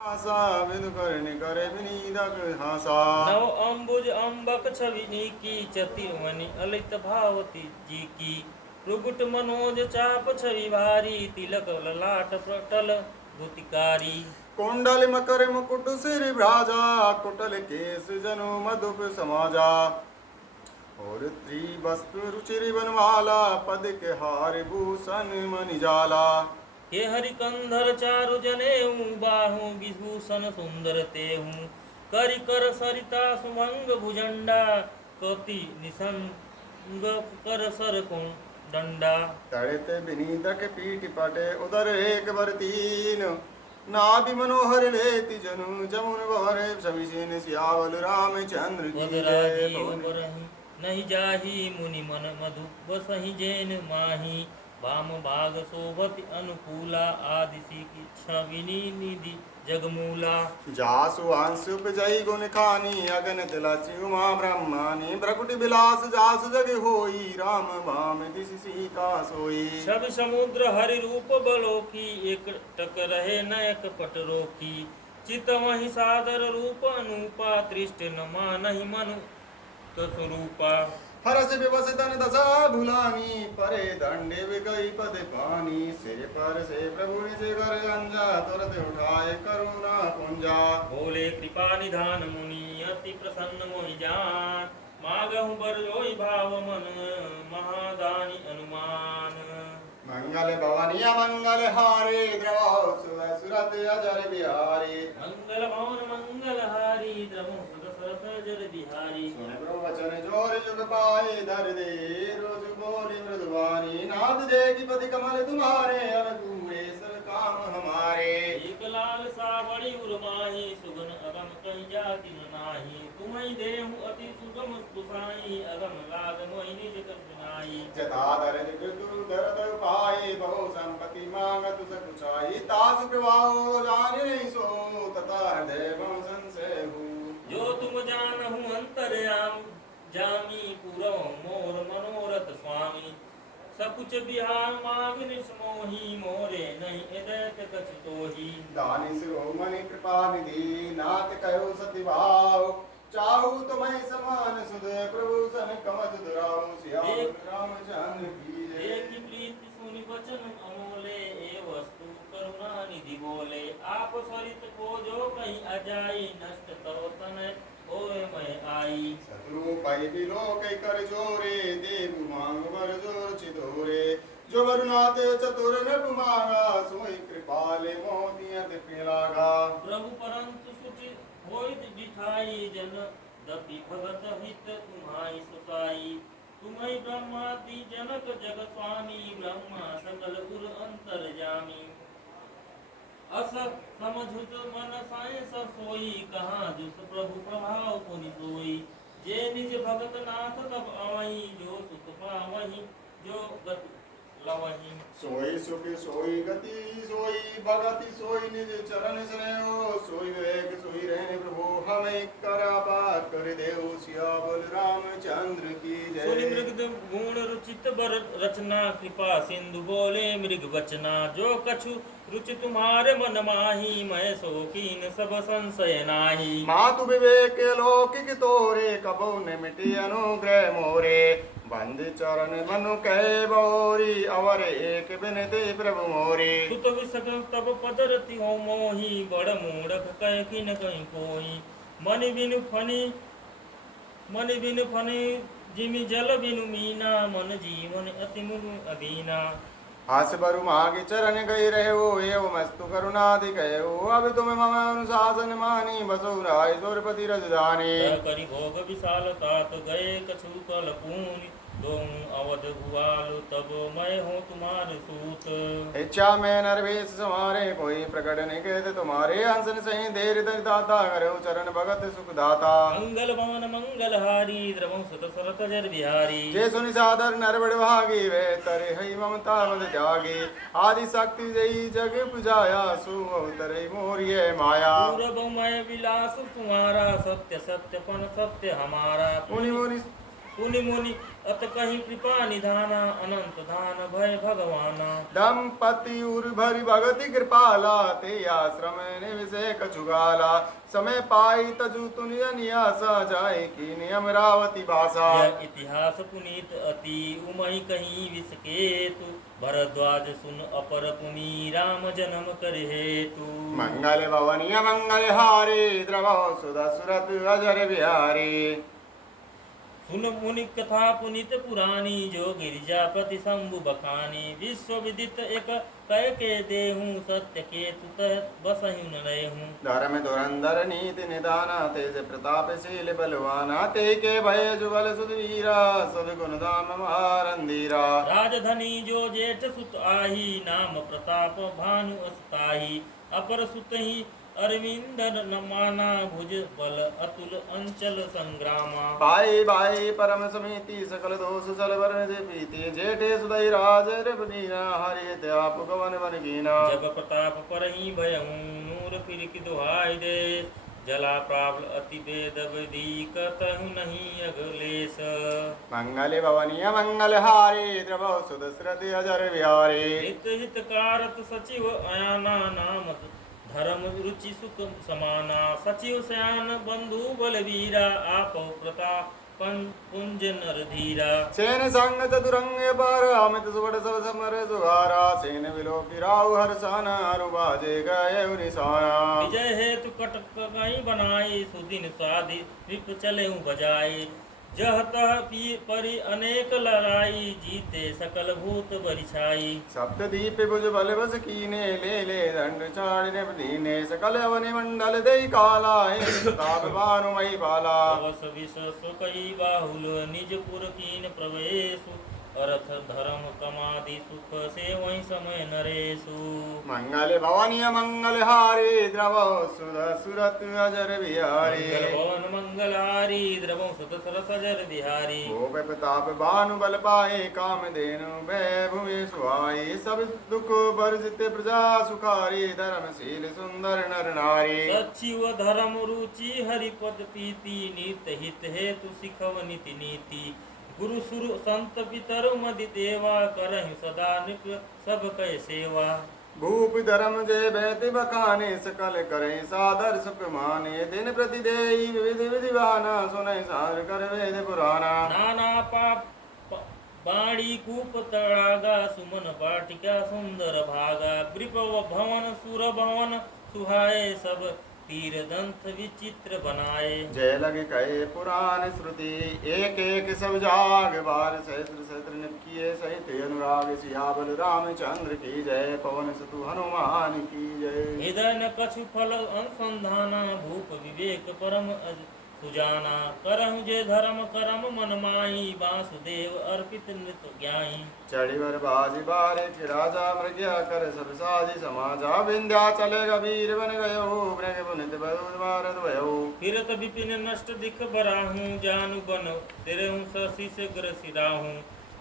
आशा विदु करनि करे विनीदक हासा। नव अंबुज अम्बक छवि की चतिवनि अलित भावती जी की। रुगुट मनोज चाप छवि भारी तिलक ललाट प्रटल गुतिकारी। कुंडल मकर मुकुट सिर भ्राजा कुटल केस जनु मधुप समाजा। और त्रिवस्त्र रुचिर बनमाला पद के हार भूषण मनि जाला। के हरिकंधर चारु जनेऊ बाहु विभूषण सुंदर तेहू। करि कर सरिता सुमंग भुजंडा कति निसंग कर सर डंडा। तड़ित विनीतक पीठ पटे उदर एक बर तीन। नाभि मनोहर लेति जनु जमुन भवर सविशेन सियावल रामचंद्र की जय। बरही नहीं जाही मुनि मन मधु बसहि जैन माही। वाम भाग शोभति अनुकूला आदिशि की छविनी निधि जगमूला। जासु अंश उपजई गुण खानी अगन तिलचि उमा ब्रह्मानी। भ्रकुटि बिलास जासु जग होई राम भाम दिस सीता सोई। सब समुद्र हरि रूप बलो की एक टक रहे नयक पट रोकी। चित वही सादर रूप अनुपा तृष्ट न मानहि मनु स्वरूपा। हरस विवश तन दशा भुलानी परे दंडे गई पद पानी। सिर पर से प्रभु निज कर अंजा तुरत उठाए करुणा पुंजा। बोले कृपा निधान मुनि अति प्रसन्न मोहि जान। मागहु बर जोई भाव मन महादानी अनुमान। मंगल भवनी मंगल हारे द्रवो सुरत अजर बिहारी। मंगल भवन मंगल हारी द्रवो सुरत अजर बिहारी। सुन प्रभु वचन जोर युग पाए धर दे रोज बोली मृदुवानी। नाद देगी पति कमल तुम्हारे अब हुए सब काम हमारे। एक लाल सा बड़ी उर्माही सुगन अगम कहीं जाति न नाही। तुम्हें देहु अति सुगम सुसाई अगम लाग मोहि निज कर बिनाई। जता दरद गुरु दरद पाए बहु संपत्ति मांगत सकुचाई। तास प्रभाव जान नहीं सो तथा हृदय बहु संशय हो। जो तुम जानहु अंतर्याम जामी पुरो मोर मनोरथ स्वामी। सकुच बिहार माग निसमोही मोरे नहीं एदैत कछ तोही। दानि शिरोमणि कृपा निधि नाथ कहो सति भाव। चाहू तुम्हें समान सुध प्रभु सन कमत दुराऊ। सियावर रामचंद्र की जय। एक प्रीति सुनि वचन अमोले ए वस्तु करुणा निधि बोले। आप सरित को जो कहीं अजाई नष्ट तव तनय होए मैं आई। शत्रु पै बिलो कई कर जोरे देव मांग बर जोर चिदोरे। जो वरुणाते चतुर नभ मांगा सोई कृपाले मोदियत पिलागा। प्रभु परंतु सुचि होइत दिखाई जन दपि भगत हित तुम्हारी सुसाई। तुम्हें ब्रह्मादि जनक जग स्वामी ब्रह्मा सकल उर अंतर जामी। अस समझुत मन साय सोई कहाँ जुस प्रभु प्रभाव पुनि सोई। जे निज भगत नाथ तब आई जो सुख पावहि जो गति लवहि। सोई सुख सोई गति सोई भगति सोई निज चरण स्नेहो। सोई वेग सोई रहने प्रभु हमें करापा कर देव। सियावल रामचंद्र की सुनि जय। मृग गुण रुचित बर रचना कृपा सिंधु बोले मृग वचना। जो कछु रुचि तुम्हारे मन माही मैं शोकीन सब संशय नाही। मातु विवेक लौकिक तोरे कबो न मिटी अनुग्रह मोरे। बंद चरण मनु कहे बौरी अवर एक बिनती प्रभु मोरे। सुत विसक तब पदरति हो मोही बड़ मूढ़ख कह किन कहीं कोई। मन बिनु फनी जिमि जल बिनु मीना। मन जीवन अति मुनु अधीना। हस बरु मागे चरण गई रहे हो एवं मस्तु करुणादि कहे हो। अब तुम मम अनुशासन मानी बसो राय सुरपति रजधानी। करि भोग विशाल तात गए कछु कल पूनि। तुम अवध भुआल तब मैं हूँ तुम्हारे सूत। इच्छा में नरवेश समारे कोई प्रकट नहीं कहते तुम्हारे। हंसन सही देर दाता करो चरण भगत सुख दाता। मंगल भवन मंगल हारी द्रवं सुत सरत जर बिहारी। जे सुनि सादर नर बड़ भागी वे तरे हई ममता मद त्यागी। आदि शक्ति जई जग पुजाया सु अवतरे मोरिये माया। पूरब मैं विलास तुम्हारा सत्य सत्य पन सत्य हमारा। मुनि मुनि पुनि मुनि अत कहीं कृपा निधाना अनंत दान भय भगवाना दंपति उर्भरि भगति कृपाला ते आश्रम निविसे कछुगाला समय पाई तजु तुनिय नियासा जाय की अमरावती भाषा यह इतिहास पुनीत अति उमहि कहीं विसकेतु भरद्वाज सुन अपर पुनि राम जन्म कर हेतु मंगल भवनीय मंगल हारे द्रवो सुधा सुरत अजर बिहारी सुन मुनि कथा पुनित पुरानी जो गिरिजापति शंभु बखानी विश्व विदित एक कह के देहूँ सत्य के तुत बसहु न रहूँ धर्म धुरंधर नीति निदाना तेज प्रताप शील बलवाना ते के भय जुगल सुधवीरा सदगुण धाम महारंधीरा राजधनी जो जेठ सुत आही नाम प्रताप भानु अस्ताही अपर सुत ही अरविंद नमाना भुज बल अतुल अंचल संग्रामा भाई भाई परम समिति सकल दोष सल वरण जे प्रीति जेठे सुदई राज रबनीना हरि त्याप गवन बन कीना जब प्रताप पर ही भयहूँ नूर फिर की दुहाई दे जला प्राबल अति वेद विधि कतहु नहीं अगलेश मंगल भवनीय मंगल हारे द्रवो सुदशरथ अजर बिहारी हित हित कारत सचिव अयाना नाम धर्म रुचि सुख समाना सचिव सयान बंधु बलवीरा आप प्रताप पुंज नर धीरा सेन संग चतुरंग पर अमित सुबड़ सब समर सुहारा सेन विलोकी राव हर्षाना अरु बाजे गए निशाना विजय हेतु कटक कहीं बनाई सुदिन स्वाधि विप चले बजाई जह तह पी परि अनेक लड़ाई जीते सकल भूत बरिछाई सप्त दीप भुज बल बस कीने ले दंड चाड़ने दीने सकल अवनि मंडल दे काला ताप भानुमयी बाला अवस विष सुकई बाहुल निज पुर कीन प्रवेशु अर्थ धर्म कमादि सुख से वही समय नरेशु मंगल भवनीय मंगल हारे द्रव सुध सुरत अजर बिहारी मंगल भवन मंगलहारी द्रवो सुत सरस अजर बिहारी गोप प्रताप भानु बल पाए काम देनु भूमि सुहाई सब दुख वर्जित प्रजा सुखारी धर्मशील सुंदर नर नारी सचिव धर्म रुचि हरिपद प्रीति नित हित हेतु सिखव नीति नीति गुरु सुर संत पितर मदि देवा करहि सदा निप सब कै सेवा भूप धर्म जय बैति बखाने सकल करे सादर सुख माने दिन प्रति देई विधि विधिवाना सुनय सार कर वेद पुराना नाना पाप बाणी कूप तड़ागा सुमन बाटिका सुंदर भागा वृप भवन सुर भवन सुहाए सब तीर दंत विचित्र बनाए जय लग कहे पुराण श्रुति एक एक सब जाग बार सहस्र सहस्र निपकिए सहित अनुराग सियाबल रामचंद्र की जय पवन सतु हनुमान की जय हृदय न कछु फल अनुसंधाना भूप विवेक परम सुजाना करहु जे धर्म करम मन माही वासुदेव अर्पित नृत ज्ञाई चढ़िवर बाजी बारे के राजा मृग्या कर सब साजी समाजा विंध्या चले गभीर बन गयो मृग पुनित बहुत भारत भयो फिरत विपिन नष्ट दिख बराहूं जानु बन तेरे शशिष ग्रसिराहूं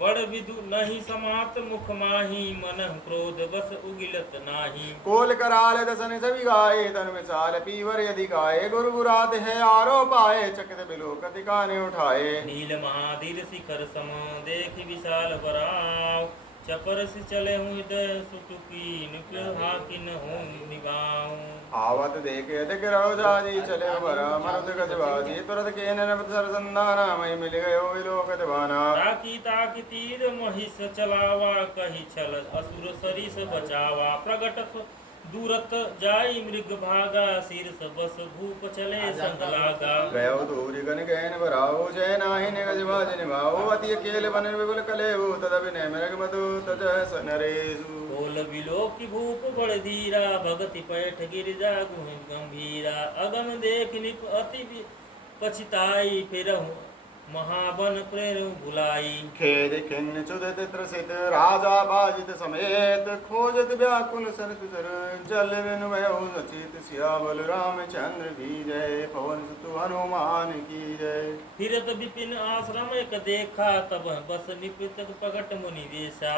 बड़ विदु नहीं समात मुख माही मन क्रोध बस उगिलत नाही कोल कराल दसन सभी गाये तन में चाल पीवर यदि गाये गुरु गुरात है आरो पाए चकित बिलो कति काने उठाए नील महाधीर शिखर सम देख विशाल बराव चपर से चले हूँ हृदय सुटुकीन हाकिन हूँ निभाऊं आवत देखे दिख रहो जाजी चले बर मरुद गजबाजी तुरत के नर संधाना मई मिल गयो विलोक दीवाना ताकी ताकी तीर महिष चलावा कही छल असुर सरिस बचावा प्रगट दूरत जाई मृग भागा शीर्ष बस भूप चले संग लागा गयो दूरी गन गैन बराओ जय नाहि ने गजबाज निभाओ अति अकेले बन विपुल कलेऊ तदपि ने मृग मधु तज सनरेसु बोल बिलोक भूप बड़ धीरा भगति पैठ गिरिजा गुह गंभीरा अगम देख निप अति पछिताई फिरहु महाबन प्रेर बुलाई खेद खिन्न चुदत त्रसित राजा बाजित समेत खोजत व्याकुल सरत सर जल बिनु भयो सचित सियाबल रामचंद्र की जय पवन सुत हनुमान की जय फिरत विपिन आश्रम एक देखा तब बस निपित प्रगट मुनि वेशा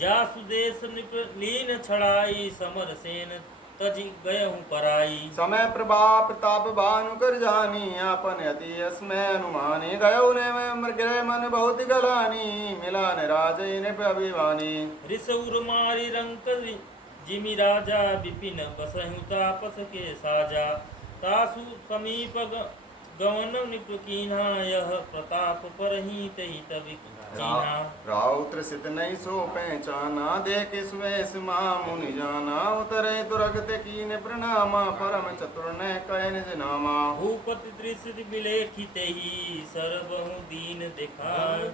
जासुदेश निप लीन छड़ाई समर सेन तज गयहूँ पराई। समय प्रभाव प्रताप भानु कर जानी आपन अति अस्मय अनुमानी गयो ने मृग मन बहुत गलानी मिलान राज इन अभिवानी। रिस उर मारी रंक जिमि राजा विपिन बसहु तापस के साजा। तासु समीप गवन निप कीन्हा यह प्रताप परहि तहि तवि कीन्हा। राउत्र सित नहीं सो पहचाना देख सुवेश मुनि जाना उतरे दुरगत कीन प्रणामा परम चतुर न कह निज नामा। भूपति दृश्य बिलेखित ही सर्वहु दीन दिखाय।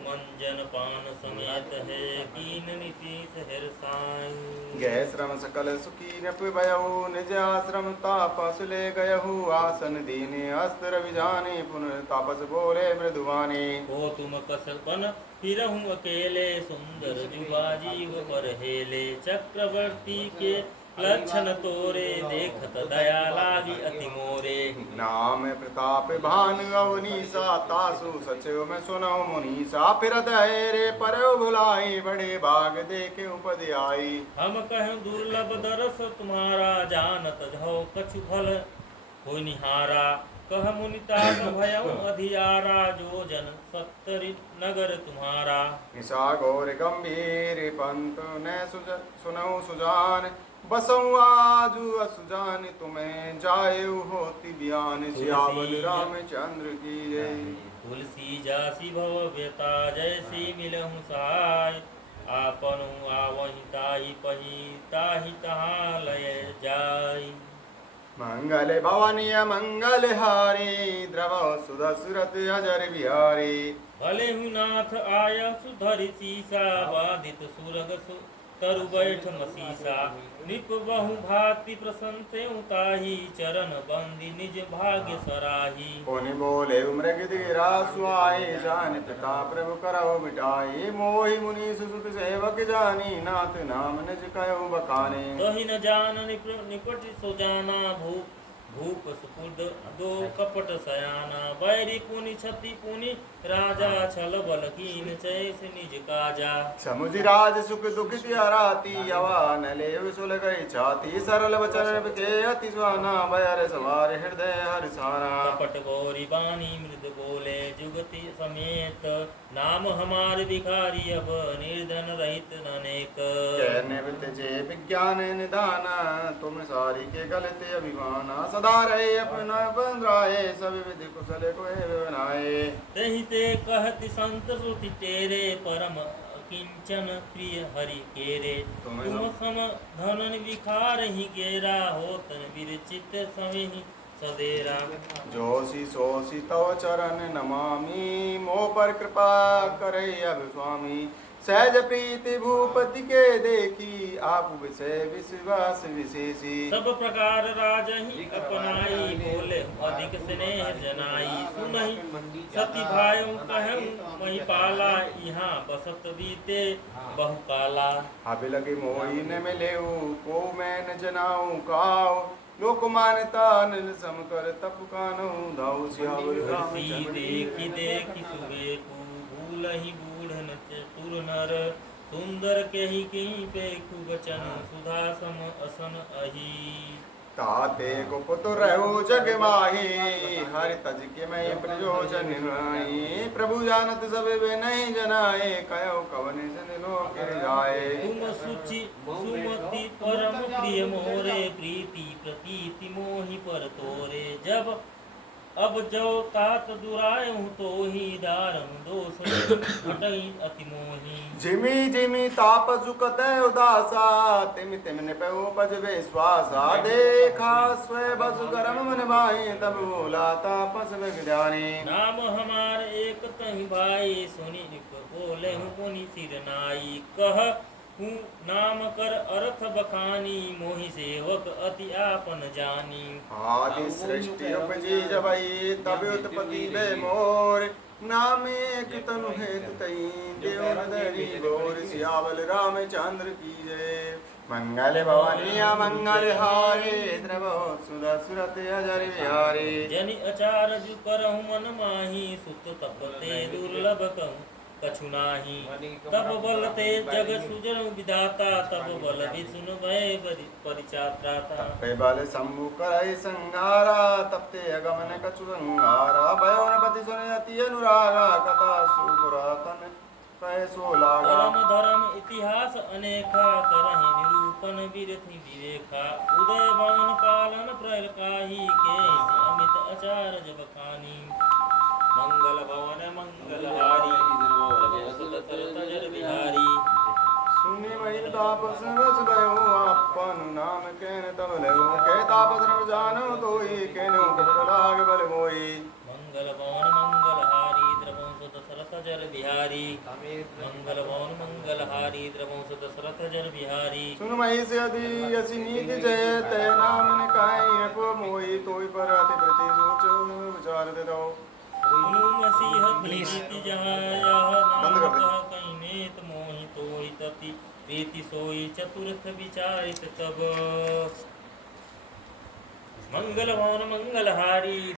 मंजन पान समेत है कीन नीतीश हर्षाय। गए श्रम सकल सुखी नप भयहु निज आश्रम तापस ले गयहु आसन दीने अस्त्र विजाने पुनः तापस बोले मृदुवानी। हो तुम कसपन फिरहूँ अकेले सुंदर जुबाजीव पर हेले। चक्रवर्ती के लक्षण तोरे देखत दया लागी अति मोरे। नाम प्रताप भानु अवनीसा तासु सचिव में सुनो मुनीसा फिरत हेरे पर भुलाई बड़े भाग देखे उपद आई। हम कहूँ दुर्लभ दरस तुम्हारा जानत हो कछु फल हो निहारा। कह मुनिताप भयउ अधियारा जो जन 70 नगर तुम्हारा। निशा घोर गंभीर पंत ने सुनऊ सुजान बसऊ आजु असुजान तुम्हें जायु होती बयान। सियावल रामचंद्र की जय। तुलसी जासी भव व्यता जैसी मिलहु सहाय। आपनु आवहि ताहि पहि ताहि तहाँ लय जाय। मंगल भवनीय मंगल हारी द्रव सुधा सुरत अजर बिहारी। भले नाथ आया सुधरि सीसा बाधित सुरग तरु बैठ मसीसा। निप बहु भाति प्रसन्न उताही चरण बंदी निज भाग्य सराही। पुनि बोले मृग धीरा सुआए जान पिता प्रभु करौ मिटाई। मोहि मुनि सुसुत सेवक जानी नाथ नाम निज कयो बखाने। तहि न जान निपट सो जाना भूप सुपुर्द दो कपट सयाना। बैरी पुनि छति पुनि राजा छल बल कीन चैस निज काजा। समुझ राज सुख दुख राती अवान ले सुल गई छाती। सरल वचन के अति स्वाना भयर सवार हृदय हर्षाना। कपट गौरी बानी मृद बोले जुगति समेत। नाम हमार भिखारी अब निर्धन रहित अनेक। कहने वित्ते विज्ञान निदान तुम सारी के गलते अभिमाना। सदा रहे अपना बंधराए सब विधि कुशल को बनाए। तहि ते कहति संत श्रुति तेरे परम किंचन प्रिय हरि केरे। तुम सम धनन विखार ही गेरा होतन विरचित समेहि सदेरा। जोशी सोशी तव चरण नमामि मोह पर कृपा करे अब स्वामी। सहज प्रीति भूपति के देखी आप विषय विश्वास विशेषी। सब प्रकार राजहि अपनाई बोले अधिक स्नेह जनाई। सुनहि सती भायउ कहूँ मही पाला यहाँ बसत बीते बहु काला। अब लगे मोही न मिले को मैं न जनाऊं काओ। लोक मान्यता निल सम कर तप कानू दाऊ सियावर रामचंद्र देखी देखी सुबे को भूलहि बूढ़न चतुर नर। सुंदर केहि केहि पेखु बचन सुधा सम असन अहि। ताते को पुत्र रहो जग माही हरि तज के मैं प्रयोजन नाई। प्रभु जानत सब वे नहीं जनाए कयो कवन जन लोक जाए। तुम सुचि सुमति परम प्रिय मोरे प्रीति प्रतीति मोहि पर तोरे। जब अब जो तात दुरायहु तो ही दारम दोष हटई अति मोही। जिमि जिमि ताप सुकत उदासा तिमि तिमि पे उपज विश्वासा। देखा स्वे बसु गरम मन भाई तब बोला तापस विज्ञानी। नाम हमार एक तहि भाई सुनि बोले हूँ मुनि सिर नाई। कह हूँ नाम कर अर्थ बखानी मोहि सेवक अति आपन जानी। आदि सृष्टि उपजी जबई तब उत्पत्ति बे मोर। नामे तनु हेतु तई देव धरी गौर। सियावल रामचंद्र की जय। मंगल भवनी मंगल हारे द्रव सुधा सुरत अजर बिहारी। जनि अचारज करहु मन माही सुत तपते दुर्लभ कहूँ कछु नाही। तब बल ते जग सुजन विधाता, तब बल विष्णु भय परिचात्राता। तप्पे बल शंभु करई संहारा, तप्ते अगमन कछु संहारा। भयो न पति सुन अति अनुरागा, कथा सुपुरातन कहे सो लागा। परम धर्म इतिहास अनेका, करहि निरूपण विरथि विवेका। उदय भवन पालन प्रल काही, के अमित अचार जब खानी। मंगल भवन मंगलहारी, तजर बिहारी। सुनि महिल तापस बस भयो, आपन नाम केन तब लयो। के तापस रंग जानो दोई, केन कपट लाग बल मोई। मंगल भवन मंगलहारी, द्रवंश दशरथ जर बिहारी। मंगल भवन मंगलहारी, द्रवंश दशरथ जर बिहारी। सुन महिष यदि यसी नीति जय, तय नाम निकाय को मोई। तोय पर अति प्रति सोच विचार दे दो। सुनु मसीह प्रीति जहाँ, यह नाम कह कहीं नेत मोहि। तोहि तति प्रीति सोई, चतुर्थ विचारित तब। मंगल भवन मंगलहारी,